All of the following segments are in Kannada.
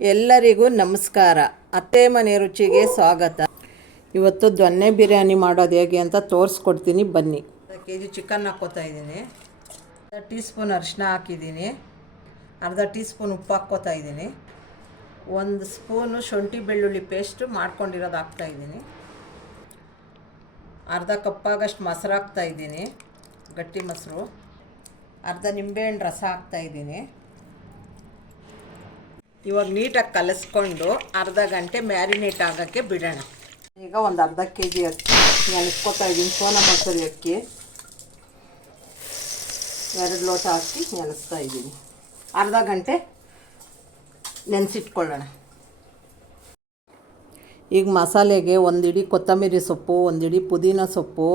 ಎಲ್ಲರಿಗೂ ನಮಸ್ಕಾರ. ಅತ್ತೆ ಮನೆ ರುಚಿಗೆ ಸ್ವಾಗತ. ಇವತ್ತು ದೊನ್ನೆ ಬಿರಿಯಾನಿ ಮಾಡೋದು ಹೇಗೆ ಅಂತ ತೋರಿಸ್ಕೊಡ್ತೀನಿ, ಬನ್ನಿ. ಅರ್ಧ ಕೆಜಿ ಚಿಕನ್ ಹಾಕ್ಕೋತಾ ಇದ್ದೀನಿ. ಅರ್ಧ ಟೀ ಸ್ಪೂನ್ ಅರಿಶಿನ ಹಾಕಿದ್ದೀನಿ. ಅರ್ಧ ಟೀ ಸ್ಪೂನ್ ಉಪ್ಪು ಹಾಕ್ಕೋತಾ ಇದ್ದೀನಿ. 1 ಸ್ಪೂನು ಶುಂಠಿ ಬೆಳ್ಳುಳ್ಳಿ ಪೇಸ್ಟ್ ಮಾಡ್ಕೊಂಡಿರೋದು ಹಾಕ್ತಾಯಿದ್ದೀನಿ. ಅರ್ಧ ಕಪ್ಪಾಗಷ್ಟು ಮೊಸರು ಹಾಕ್ತಾಯಿದ್ದೀನಿ, ಗಟ್ಟಿ ಮೊಸರು. ಅರ್ಧ ನಿಂಬೆಹಣ್ಣು ರಸ ಹಾಕ್ತಾಯಿದ್ದೀನಿ. ಇವಾಗ ನೀಟಾಗಿ ಕಲಿಸ್ಕೊಂಡು ಅರ್ಧ ಗಂಟೆ ಮ್ಯಾರಿನೇಟ್ ಆಗೋಕ್ಕೆ ಬಿಡೋಣ. ಈಗ ಒಂದು ಅರ್ಧ ಕೆಜಿ ಅಕ್ಕಿ ನೆನೆಸ್ಕೊತಾ ಇದ್ದೀನಿ. ಸೋನಾ ಮಸೂರಿ ಅಕ್ಕಿ 2 ಲೋಟ ಹಾಕಿ ನೆನೆಸ್ತಾ ಇದ್ದೀನಿ. ಅರ್ಧ ಗಂಟೆ ನೆನೆಸಿಟ್ಕೊಳ್ಳೋಣ. ಈಗ ಮಸಾಲೆಗೆ 1 ಹಿಡಿ ಕೊತ್ತಂಬರಿ ಸೊಪ್ಪು, 1 ಹಿಡಿ ಪುದೀನ ಸೊಪ್ಪು,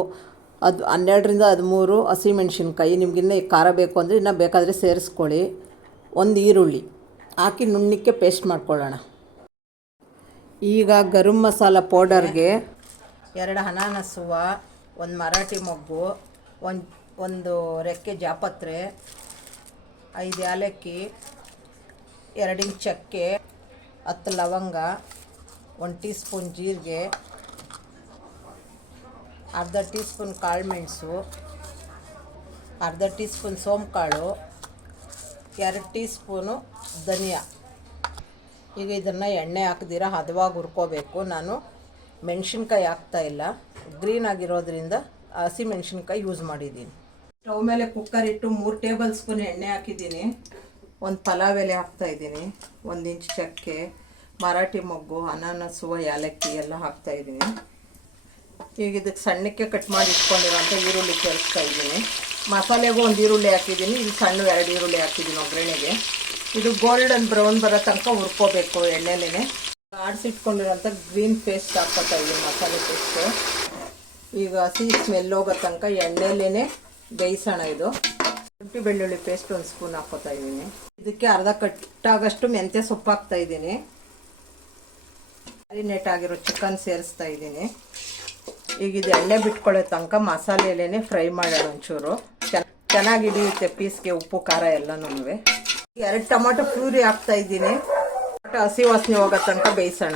12ರಿಂದ 13 ಹಸಿಮೆಣ್ಸಿನ್ಕಾಯಿ. ನಿಮಗಿನ್ನ ಖಾರ ಬೇಕು ಅಂದರೆ ಇನ್ನೂ ಬೇಕಾದರೆ ಸೇರಿಸ್ಕೊಳ್ಳಿ. 1 ಈರುಳ್ಳಿ ಹಾಕಿ ನುಣ್ಣಕ್ಕೆ ಪೇಸ್ಟ್ ಮಾಡ್ಕೊಳ್ಳೋಣ. ಈಗ ಗರಂ ಮಸಾಲ ಪೌಡರ್ಗೆ 2 ಅನಾನಸ್ ಹೂವು, 1 ಮರಾಠಿ ಮೊಗ್ಗು, ಒಂದು ರೆಕ್ಕೆ ಜಾಪತ್ರೆ, 5 ಏಲಕ್ಕಿ, 2 ಇಂಚ್ ಚಕ್ಕೆ, 10 ಲವಂಗ, 1 ಟೀ ಸ್ಪೂನ್ ಜೀರಿಗೆ, ಅರ್ಧ ಟೀ ಸ್ಪೂನ್ ಕಾಳು ಮೆಣಸು, ಅರ್ಧ ಟೀ ಸ್ಪೂನ್ ಸೋಂಪು, 2 ಟೀ ಸ್ಪೂನು ಧನಿಯಾ. ಈಗ ಇದನ್ನು ಎಣ್ಣೆ ಹಾಕಿದಿರ ಹದವಾಗಿ ಹುರ್ಕೋಬೇಕು. ನಾನು ಮೆಣಸಿನ್ಕಾಯಿ ಹಾಕ್ತಾಯಿಲ್ಲ, ಗ್ರೀನ್ ಆಗಿರೋದ್ರಿಂದ ಹಸಿ ಮೆಣಸಿನ್ಕಾಯಿ ಯೂಸ್ ಮಾಡಿದ್ದೀನಿ. ಸ್ಟವ್ ಮೇಲೆ ಕುಕ್ಕರ್ ಇಟ್ಟು 3 ಟೇಬಲ್ ಸ್ಪೂನ್ ಎಣ್ಣೆ ಹಾಕಿದ್ದೀನಿ. 1 ಪಲಾವ್ ಎಲೆ ಹಾಕ್ತಾಯಿದ್ದೀನಿ, 1 ಇಂಚ್ ಚಕ್ಕೆ, ಮರಾಠಿ ಮೊಗ್ಗು, ಅನಾನಸು, ಏಲಕ್ಕಿ ಎಲ್ಲ ಹಾಕ್ತಾಯಿದ್ದೀನಿ. ಈಗ ಇದಕ್ಕೆ ಸಣ್ಣಕ್ಕೆ ಕಟ್ ಮಾಡಿ ಇಟ್ಕೊಂಡಿರೋಂಥ ಈರುಳ್ಳಿ ಸೇರಿಸ್ತಾ ಇದ್ದೀನಿ. ಮಸಾಲೆಗೂ 1 ಈರುಳ್ಳಿ ಹಾಕಿದ್ದೀನಿ. ಇದು ಸಣ್ಣ 2 ಈರುಳ್ಳಿ ಹಾಕಿದ್ದೀನಿ ಒಗ್ಗರಣೆಗೆ. ಇದು ಗೋಲ್ಡನ್ ಬ್ರೌನ್ ಬರೋ ತನಕ ಹುರ್ಕೋಬೇಕು ಎಣ್ಣೆಲೇ. ಆಡಿಸಿಟ್ಕೊಂಡಿರೋಂಥ ಗ್ರೀನ್ ಪೇಸ್ಟ್ ಹಾಕ್ಕೊತಾ ಇದ್ದೀನಿ, ಮಸಾಲೆ ಪೇಸ್ಟು. ಈಗ ಹಸಿ ಸ್ಮೆಲ್ ಹೋಗೋ ತನಕ ಎಣ್ಣೆಲೇ ಬೇಯಿಸೋಣ. ಇದು ಶುಂಠಿ ಬೆಳ್ಳುಳ್ಳಿ ಪೇಸ್ಟ್ 1 ಸ್ಪೂನ್ ಹಾಕ್ಕೊತಾ ಇದ್ದೀನಿ. ಇದಕ್ಕೆ ಅರ್ಧ ಕಟ್ಟಾಗಷ್ಟು ಮೆಂತ್ಯ ಸೊಪ್ಪು ಹಾಕ್ತಾಯಿದ್ದೀನಿ. ಮ್ಯಾರಿನೇಟ್ ಆಗಿರೋ ಚಿಕನ್ ಸೇರಿಸ್ತಾ ಇದ್ದೀನಿ. ಈಗ ಇದು ಎಣ್ಣೆ ಬಿಟ್ಕೊಳ್ಳೋ ತನಕ ಮಸಾಲೆಯಲ್ಲೇ ಫ್ರೈ ಮಾಡೋಣ. ಒಂಚೂರು ಚೆನ್ನಾಗಿ ಹಿಡಿಯುತ್ತೆ ಪೀಸ್ಗೆ ಉಪ್ಪು ಖಾರ ಎಲ್ಲನೂ. 2 ಟೊಮೊಟೊ ಪ್ಯೂರಿ ಹಾಕ್ತಾ ಇದ್ದೀನಿ. ಹಸಿ ವಾಸನೆ ಹೋಗೋ ತನಕ ಬೇಯಿಸೋಣ.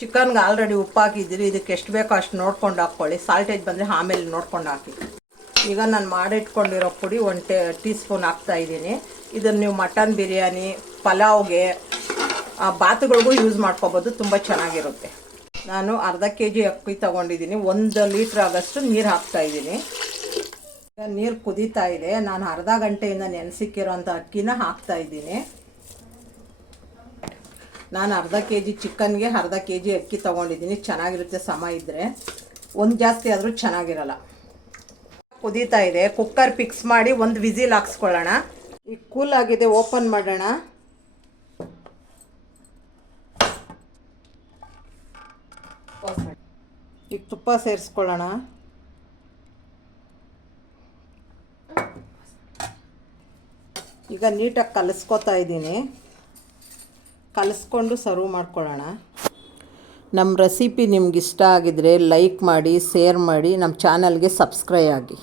ಚಿಕನ್ಗೆ ಆಲ್ರೆಡಿ ಉಪ್ಪು ಹಾಕಿದ್ದೀರಿ. ಇದಕ್ಕೆ ಎಷ್ಟು ಬೇಕೋ ಅಷ್ಟು ನೋಡ್ಕೊಂಡು ಹಾಕ್ಕೊಳ್ಳಿ. ಸಾಲ್ಟೇಜ್ ಬಂದರೆ ಆಮೇಲೆ ನೋಡ್ಕೊಂಡು ಹಾಕಿ. ಈಗ ನಾನು ಮಾಡಿಟ್ಕೊಂಡಿರೋ ಪುಡಿ 1 ಟೀ ಸ್ಪೂನ್ ಹಾಕ್ತಾ ಇದ್ದೀನಿ. ಇದನ್ನು ನೀವು ಮಟನ್ ಬಿರಿಯಾನಿ, ಪಲಾವ್ಗೆ, ಬಾತುಗಳಿಗೂ ಯೂಸ್ ಮಾಡ್ಕೋಬೋದು, ತುಂಬ ಚೆನ್ನಾಗಿರುತ್ತೆ. ನಾನು ಅರ್ಧ ಕೆಜಿ ಅಕ್ಕಿ ತೊಗೊಂಡಿದ್ದೀನಿ. 1 ಲೀಟ್ರ್ ಆಗೋಷ್ಟು ನೀರು ಹಾಕ್ತಾಯಿದ್ದೀನಿ. ನೀರು ಕುದೀತಾ ಇದೆ. ನಾನು ಅರ್ಧ ಗಂಟೆಯಿಂದ ನೆನೆಸಿಕ್ಕಿರೋಂಥ ಅಕ್ಕಿನ ಹಾಕ್ತಾಯಿದ್ದೀನಿ. ನಾನು ಅರ್ಧ ಕೆಜಿ ಚಿಕನ್ಗೆ ಅರ್ಧ ಕೆಜಿ ಅಕ್ಕಿ ತೊಗೊಂಡಿದ್ದೀನಿ. ಚೆನ್ನಾಗಿರುತ್ತೆ ಸಮ ಇದ್ದರೆ. 1 ಜಾಸ್ತಿ ಆದರೂ ಚೆನ್ನಾಗಿರಲ್ಲ. ಕುದೀತಾ ಇದೆ. ಕುಕ್ಕರ್ ಫಿಕ್ಸ್ ಮಾಡಿ 1 ವಿಸಿಲ್ ಹಾಕ್ಸ್ಕೊಳ್ಳೋಣ. ಈಗ ಕೂಲ್ ಆಗಿದೆ, ಓಪನ್ ಮಾಡೋಣ. ಈಗ ತುಪ್ಪ ಸೇರಿಸ್ಕೊಳ್ಳೋಣ. ಈಗ ನೀಟಾಗಿ ಕಲಿಸ್ಕೊತಾ ಇದ್ದೀನಿ. ಕಲಿಸ್ಕೊಂಡು ಸರ್ವ್ ಮಾಡ್ಕೊಳ್ಳೋಣ. ನಮ್ಮ ರೆಸಿಪಿ ನಿಮ್ಗೆ ಇಷ್ಟ ಆಗಿದರೆ ಲೈಕ್ ಮಾಡಿ, ಶೇರ್ ಮಾಡಿ, ನಮ್ಮ ಚಾನಲ್ಗೆ ಸಬ್ಸ್ಕ್ರೈಬ್ ಆಗಿ.